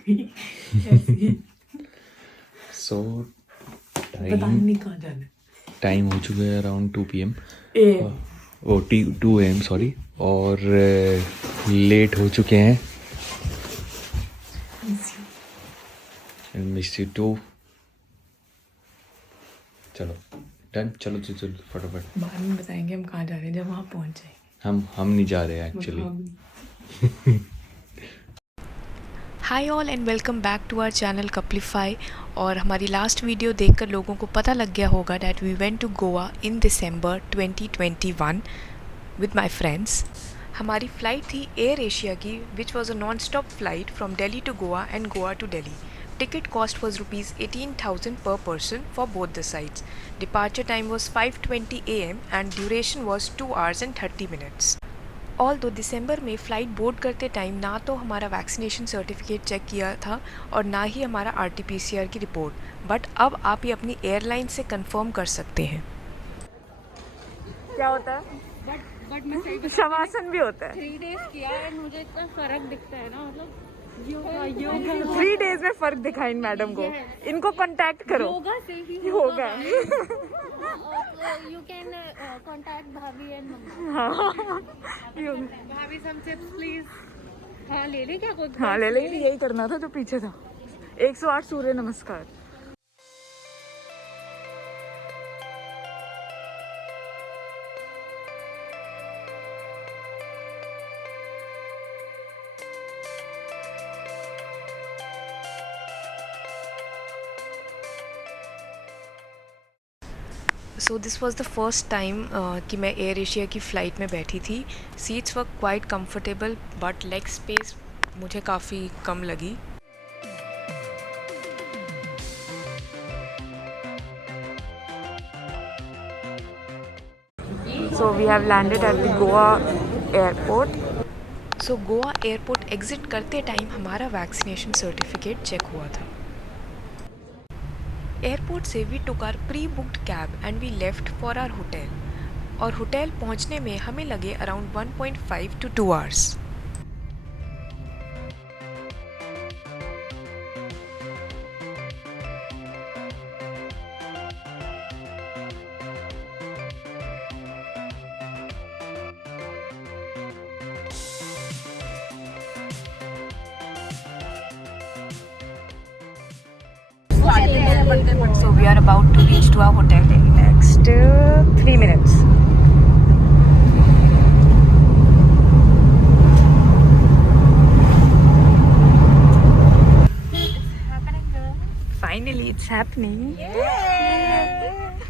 गई ऐसी। सो पता नहीं कहाँ जाना है। टाइम हो चुका है around 2 PM a 2 AM sorry, और लेट हो चुके हैं। Miss you too. चलो डन, चलो चलो फटाफट। बाद में बताएंगे हम कहाँ जा रहे हैं जब वहाँ पहुँच जाएंगे। हम नहीं जा रहे हैं actually. Hi all and welcome back to our channel Couplify. और हमारी लास्ट वीडियो देखकर लोगों को पता लग गया होगा that we went to Goa in December 2021 with my friends. हमारी फ़्लाइट थी एयर एशिया की which was a non stop flight from Delhi to Goa and Goa to Delhi. Ticket cost was rupees 18,000 per person for both the sides. Departure time was 5:20 AM and duration was 2 hours and 30 minutes. Although दिसंबर में flight board करते टाइम ना तो हमारा vaccination certificate check किया था और ना ही हमारा RT-PCR की रिपोर्ट, बट अब आप ये अपनी एयरलाइन से कंफर्म कर सकते हैं। क्या होता है? बट मैं सही शवासन भी होता है। 3 डेज किया है, मुझे इतना फर्क दिखता है ना, मतलब योगा 3 डेज में फर्क दिखा इन मैडम को। इनको कांटेक्ट करो। योगा से ही होगा। यू कैन कांटेक्ट भाभी एंड मम्मा। भाभी सम टिप्स प्लीज। हाँ ले ले क्या कुछ। हाँ ले लेंगे, यही करना था जो पीछे था। 108 सूर्य नमस्कार। So this was the first time कि मैं एयर एशिया की फ़्लाइट में बैठी थी। Seats were quite comfortable but leg space मुझे काफ़ी कम लगी। So we have landed at the Goa airport. So Goa airport exit करते टाइम हमारा वैक्सीनेशन सर्टिफिकेट चेक हुआ था। एयरपोर्ट से we took our pre booked cab and we left for our hotel, और hotel पहुंचने में हमें लगे around 1.5 to 2 hours. So we are about to reach to our hotel in next 3 minutes. Finally, it's happening.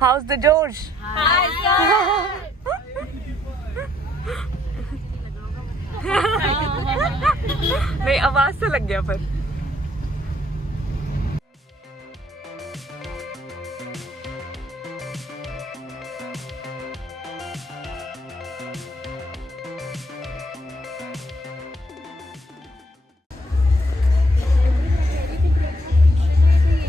How's the George? नहीं, आवाज से लग गया पर।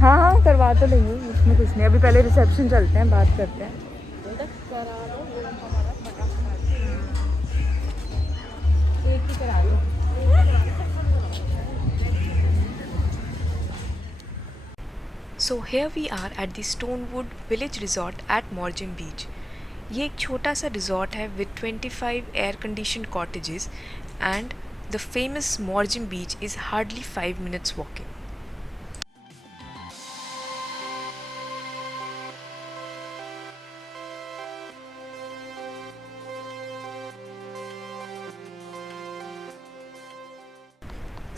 हाँ हाँ करवा तो लेंगे, उसमें कुछ नहीं। अभी पहले रिसेप्शन चलते हैं, बात करते हैं। एक ही करा दो। So here we are at the Stonewood Village Resort at Morjam Beach. ये एक छोटा सा रिजॉर्ट है with 25 air conditioned cottages and the famous Morjam Beach is hardly 5 minutes walking.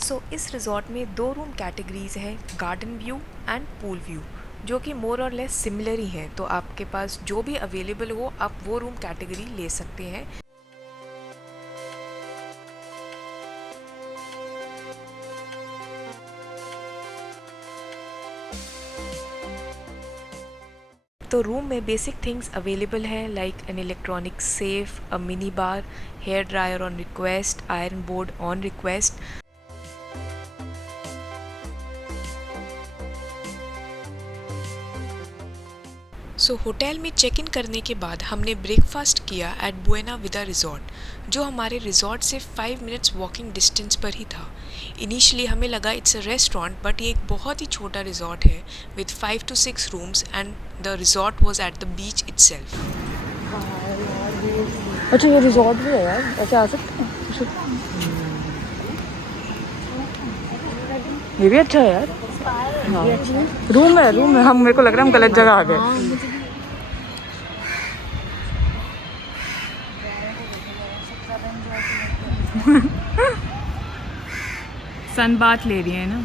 सो इस रिज़ॉर्ट में 2 रूम कैटेगरीज़ हैं, garden view and pool view, जो कि मोर और लेस सिमिलर ही हैं। तो आपके पास जो भी अवेलेबल हो आप वो रूम कैटेगरी ले सकते हैं। तो रूम में बेसिक थिंग्स अवेलेबल हैं like an electronic safe, a mini bar, hair dryer on request, iron board on request. So hotel में चेक इन करने के बाद हमने ब्रेकफास्ट किया एट बुएना विदा रिजॉर्ट, जो हमारे रिजॉर्ट से 5 मिनट्स वॉकिंग डिस्टेंस पर ही था। इनिशियली हमें लगा इट्स अ रेस्टोरेंट, बट ये एक बहुत ही छोटा रिजॉर्ट है विथ 5 to 6 rooms and the resort was at the beach itself. अच्छा ये रिजॉर्ट भी है यार, ऐसे आ सकते हैं? ये भी अच्छा है यार। रूम है हम, मेरे को लग रहा है हम गलत जगह आ गए। सन बात ले रही है ना।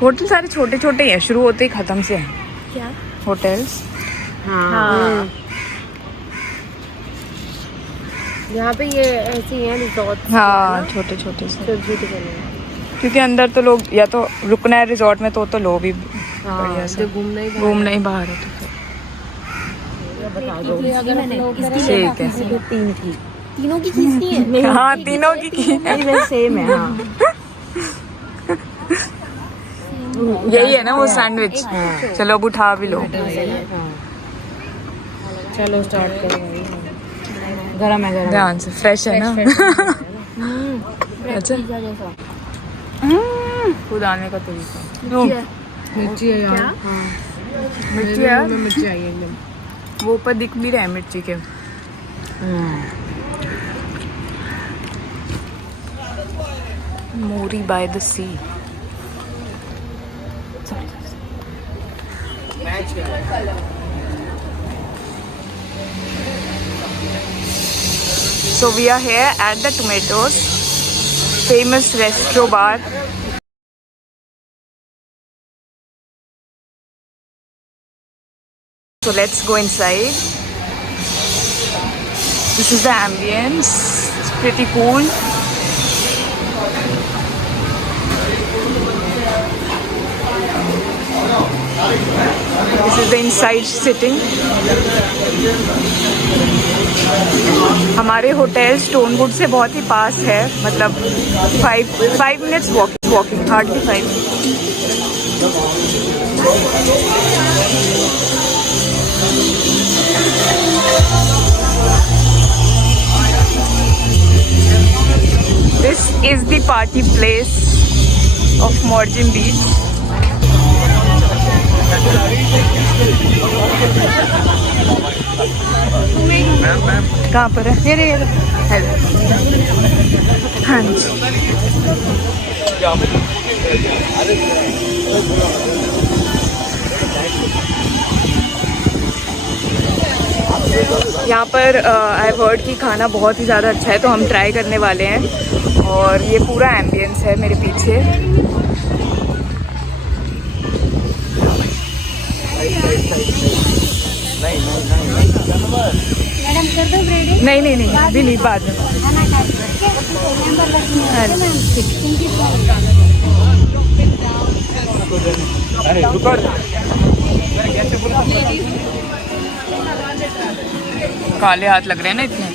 होटल सारे छोटे छोटे हैं, शुरू होते ही खत्म से हैं। क्या होटल्स? हाँ यहाँ पे ये ऐसी हैं रिजॉर्ट। हाँ छोटे छोटे से, छोटे बने क्योंकि अंदर तो लोग या तो रुकना है रिजॉर्ट में तो लो भी बढ़िया हैं से, जो घूमना ही बाहर है तो इसलिए अगर हम लोग ठीक है। तीन थी, तीनों की खींचनी है। हाँ तीनों की सेम है। हाँ यही है ना वो सैंडविच। चलो अब उठा भी लो। चलो स्टार्ट करो। गरम है, गरम ध्यान से, फ्रेश है ना। अच्छा खुद आने का तरीका। मिर्ची है यार। मिर्ची है, मिर्ची आई है एकदम। वो ऊपर दिख भी रहा है मिर्ची के। मोरी by the sea. So we are here at the Tomatoes, famous resto bar. So let's go inside. This is the ambience. It's pretty cool. This is the inside sitting. हमारे होटल स्टोनवुड से बहुत ही पास है, मतलब 5 minutes walking, hardly 5। This is the party place of Morjim Beach. कहाँ पर है? ये हेलो। हाँ जी। यहाँ पर आई हैव हर्ड कि खाना बहुत ही ज़्यादा अच्छा है, तो हम ट्राई करने वाले हैं। और ये पूरा एम्बियंस है मेरे पीछे। मैडम कर दो रेडी? नहीं अभी नहीं, बाद में। काले हाथ लग रहे हैं ना इतने।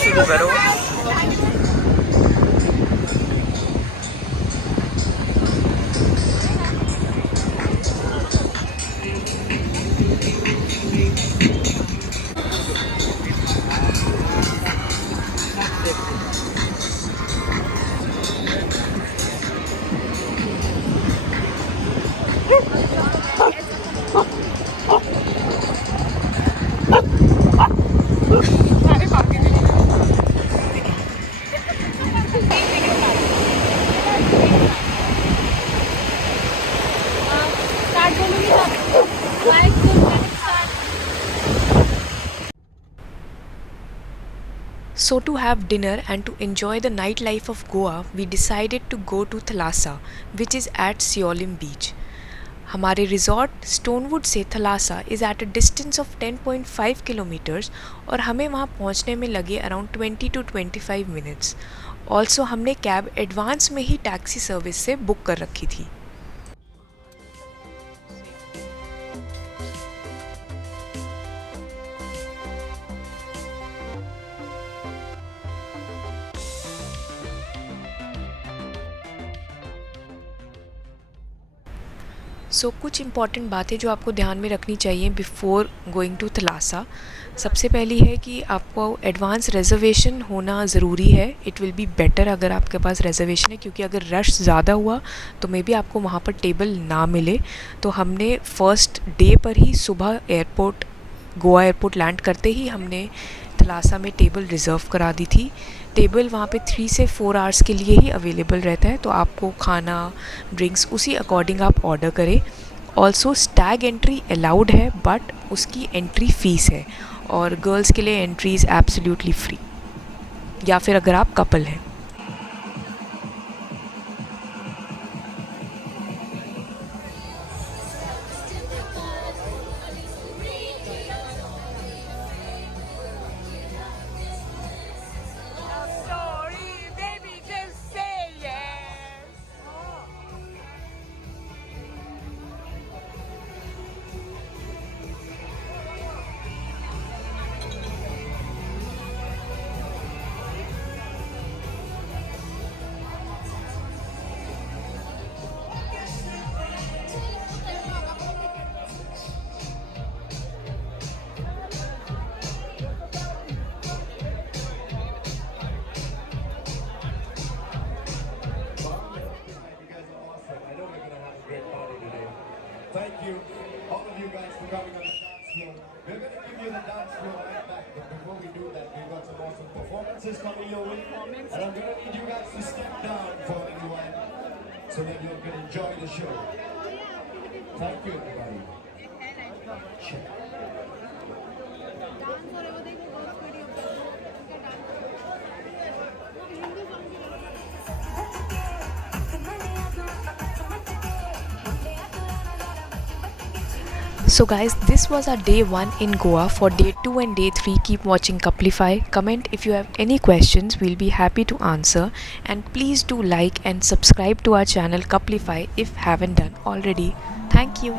शुरू करो। So to have dinner and to enjoy the nightlife of Goa, we decided to go to Thalassa, which is at Seolim Beach. हमारे रिजॉर्ट स्टोनवुड से थलासा is at a distance of 10.5 किलोमीटर्स और हमें वहाँ पहुँचने में लगे अराउंड 20 to 25 मिनट्स। ऑल्सो हमने कैब एडवांस में ही टैक्सी सर्विस से बुक कर रखी थी। सो कुछ इम्पॉर्टेंट बातें जो आपको ध्यान में रखनी चाहिए बिफ़ोर गोइंग टू थलासा। सबसे पहली है कि आपको एडवांस रिज़र्वेशन होना ज़रूरी है। इट विल बी बेटर अगर आपके पास रिज़र्वेशन है, क्योंकि अगर रश ज़्यादा हुआ तो मे बी आपको वहाँ पर टेबल ना मिले। तो हमने फ़र्स्ट डे पर ही सुबह गोवा एयरपोर्ट लैंड करते ही हमने थलासा में टेबल रिज़र्व करा दी थी। टेबल वहाँ पे 3 से 4 आवर्स के लिए ही अवेलेबल रहता है, तो आपको खाना ड्रिंक्स उसी अकॉर्डिंग आप ऑर्डर करें। ऑल्सो स्टैग एंट्री अलाउड है, बट उसकी एंट्री फ़ीस है, और गर्ल्स के लिए एंट्री इज़ एब्सोल्युटली फ्री, या फिर अगर आप कपल हैं। Thank you, all of you guys, for coming on the dance floor. We're going to give you the dance floor right back, but before we do that, we've got some awesome performances coming your way. And I'm going to need you guys to step down for a little while so that you can enjoy the show. Thank you, everybody. Check. So guys, this was our day 1 in Goa. For day 2 and day 3, keep watching Couplify. Comment if you have any questions, we'll be happy to answer. And please do like and subscribe to our channel Couplify if haven't done already. Thank you.